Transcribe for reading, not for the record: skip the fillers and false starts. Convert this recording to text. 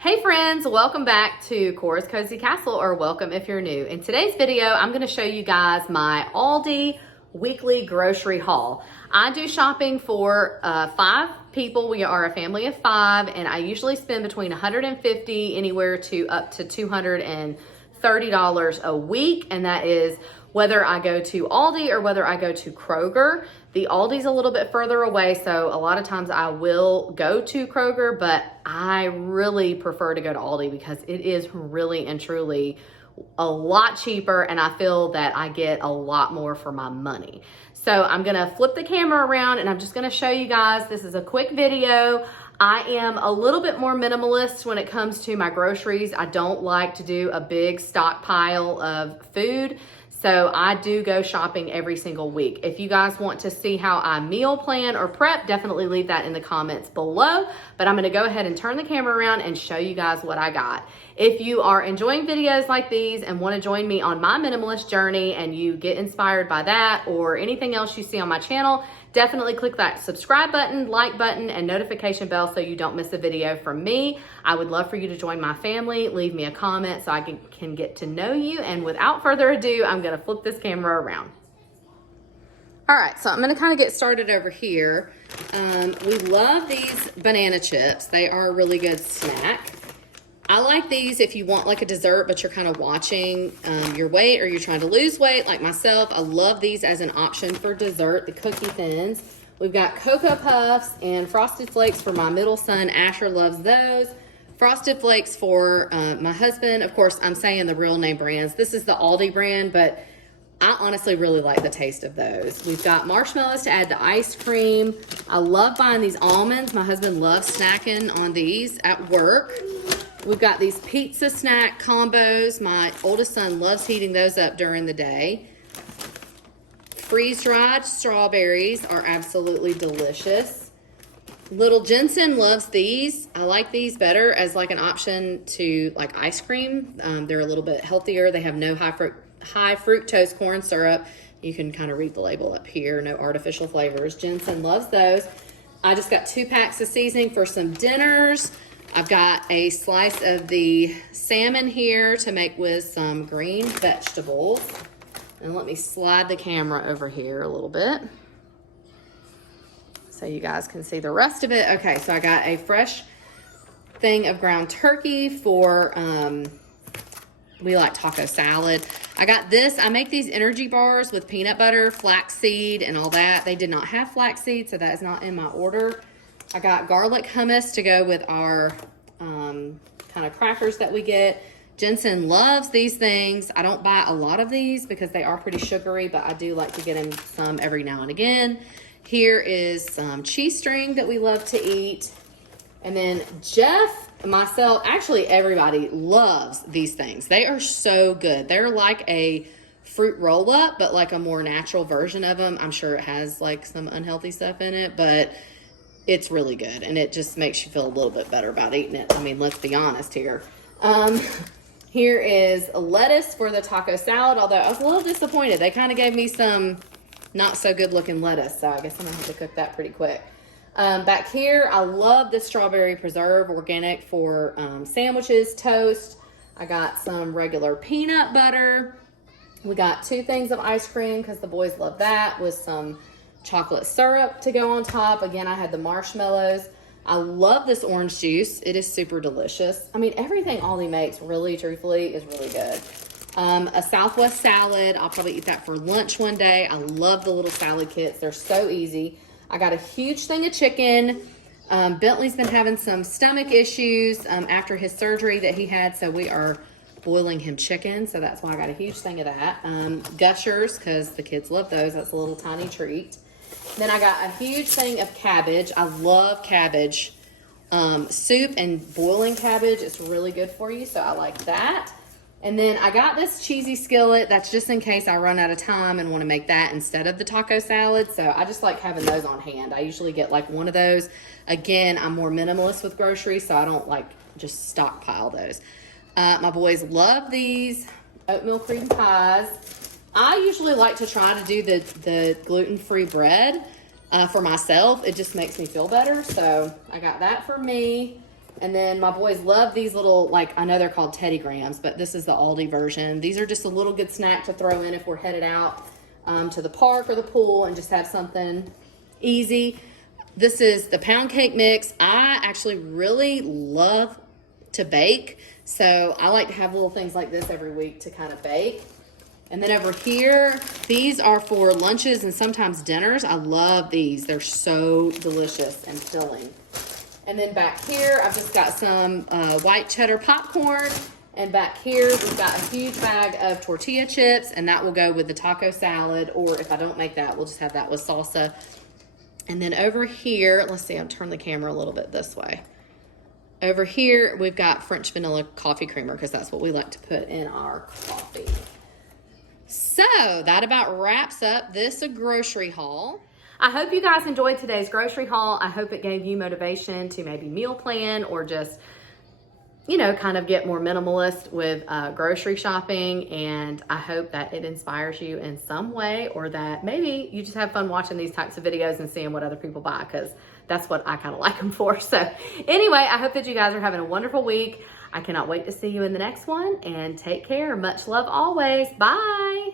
Hey friends, welcome back to Cora's Cozy Castle, or welcome if you're new. In today's video, I'm going to show you guys my Aldi weekly grocery haul. I do shopping for 5 people. We are a family of 5, and I usually spend between $150 anywhere to up to $230 a week, and that is whether I go to Aldi or whether I go to Kroger. The Aldi's a little bit further away, so a lot of times I will go to Kroger, but I really prefer to go to Aldi because it is really and truly a lot cheaper, and I feel that I get a lot more for my money. So I'm gonna flip the camera around and I'm just gonna show you guys, this is a quick video. I am a little bit more minimalist when it comes to my groceries. I don't like to do a big stockpile of food. So I do go shopping every single week. If you guys want to see how I meal plan or prep, definitely leave that in the comments below. But I'm gonna go ahead and turn the camera around and show you guys what I got. If you are enjoying videos like these and wanna join me on my minimalist journey and you get inspired by that or anything else you see on my channel, definitely click that subscribe button, like button, and notification bell so you don't miss a video from me. I would love for you to join my family. Leave me a comment so I can get to know you. And without further ado, I'm gonna flip this camera around. All right, so I'm gonna kind of get started over here. We love these banana chips. They are a really good snack. I like these if you want like a dessert, but you're kind of watching your weight or you're trying to lose weight like myself. I love these as an option for dessert, the cookie thins. We've got Cocoa Puffs and Frosted Flakes for my middle son. Asher loves those. Frosted Flakes for my husband. Of course, I'm saying the real name brands. This is the Aldi brand, but I honestly really like the taste of those. We've got marshmallows to add to ice cream. I love buying these almonds. My husband loves snacking on these at work. We've got these pizza snack combos. My oldest son loves heating those up during the day. Freeze-dried strawberries are absolutely delicious. Little Jensen loves these. I like these better as like an option to like ice cream. They're a little bit healthier. They have no high fructose corn syrup. You can kind of read the label up here. No artificial flavors. Jensen loves those. I just got 2 packs of seasoning for some dinners. I've got a slice of the salmon here to make with some green vegetables. And let me slide the camera over here a little bit so you guys can see the rest of it. Okay, so I got a fresh thing of ground turkey for, we like taco salad. I got this, I make these energy bars with peanut butter, flaxseed, and all that. They did not have flaxseed, so that is not in my order. I got garlic hummus to go with our kind of crackers that we get. Jensen loves these things. I don't buy a lot of these because they are pretty sugary, but I do like to get him some every now and again. Here is some cheese string that we love to eat. And then Jeff, myself, actually everybody loves these things. They are so good. They're like a fruit roll-up, but like a more natural version of them. I'm sure it has like some unhealthy stuff in it, but it's really good, and it just makes you feel a little bit better about eating it. I mean, let's be honest here. Here is lettuce for the taco salad, although I was a little disappointed. They kind of gave me some not so good looking lettuce, so I guess I'm gonna have to cook that pretty quick. Back here, I love this strawberry preserve, organic for sandwiches, toast. I got some regular peanut butter. We got 2 things of ice cream because the boys love that, with some chocolate syrup to go on top. Again, I had the marshmallows. I love this orange juice. It is super delicious. I mean, everything Aldi makes, really, truthfully, is really good. A Southwest salad. I'll probably eat that for lunch one day. I love the little salad kits. They're so easy. I got a huge thing of chicken. Bentley's been having some stomach issues after his surgery that he had, so we are boiling him chicken, so that's why I got a huge thing of that. Gushers, because the kids love those. That's a little tiny treat. Then I got a huge thing of cabbage. I love cabbage. Soup and boiling cabbage is really good for you, so I like that. And then I got this cheesy skillet. That's just in case I run out of time and want to make that instead of the taco salad. So I just like having those on hand. I usually get like one of those. Again, I'm more minimalist with groceries, so I don't like just stockpile those. My boys love these oatmeal cream pies. I usually like to try to do the gluten-free bread for myself. It just makes me feel better. So I got that for me. And then my boys love these little, like, I know they're called Teddy Grahams, but this is the Aldi version. These are just a little good snack to throw in if we're headed out to the park or the pool and just have something easy. This is the pound cake mix. I actually really love to bake, so I like to have little things like this every week to kind of bake. And then over here, these are for lunches and sometimes dinners. I love these. They're so delicious and filling. And then back here, I've just got some white cheddar popcorn. And back here, we've got a huge bag of tortilla chips, and that will go with the taco salad. Or if I don't make that, we'll just have that with salsa. And then over here, let's see, I'll turn the camera a little bit this way. Over here, we've got French vanilla coffee creamer because that's what we like to put in our coffee. So that about wraps up this grocery haul. I hope you guys enjoyed today's grocery haul. I hope it gave you motivation to maybe meal plan or just, you know, kind of get more minimalist with grocery shopping. And I hope that it inspires you in some way, or that maybe you just have fun watching these types of videos and seeing what other people buy, because that's what I kind of like them for. So anyway, I hope that you guys are having a wonderful week. I cannot wait to see you in the next one, and take care. Much love always. Bye.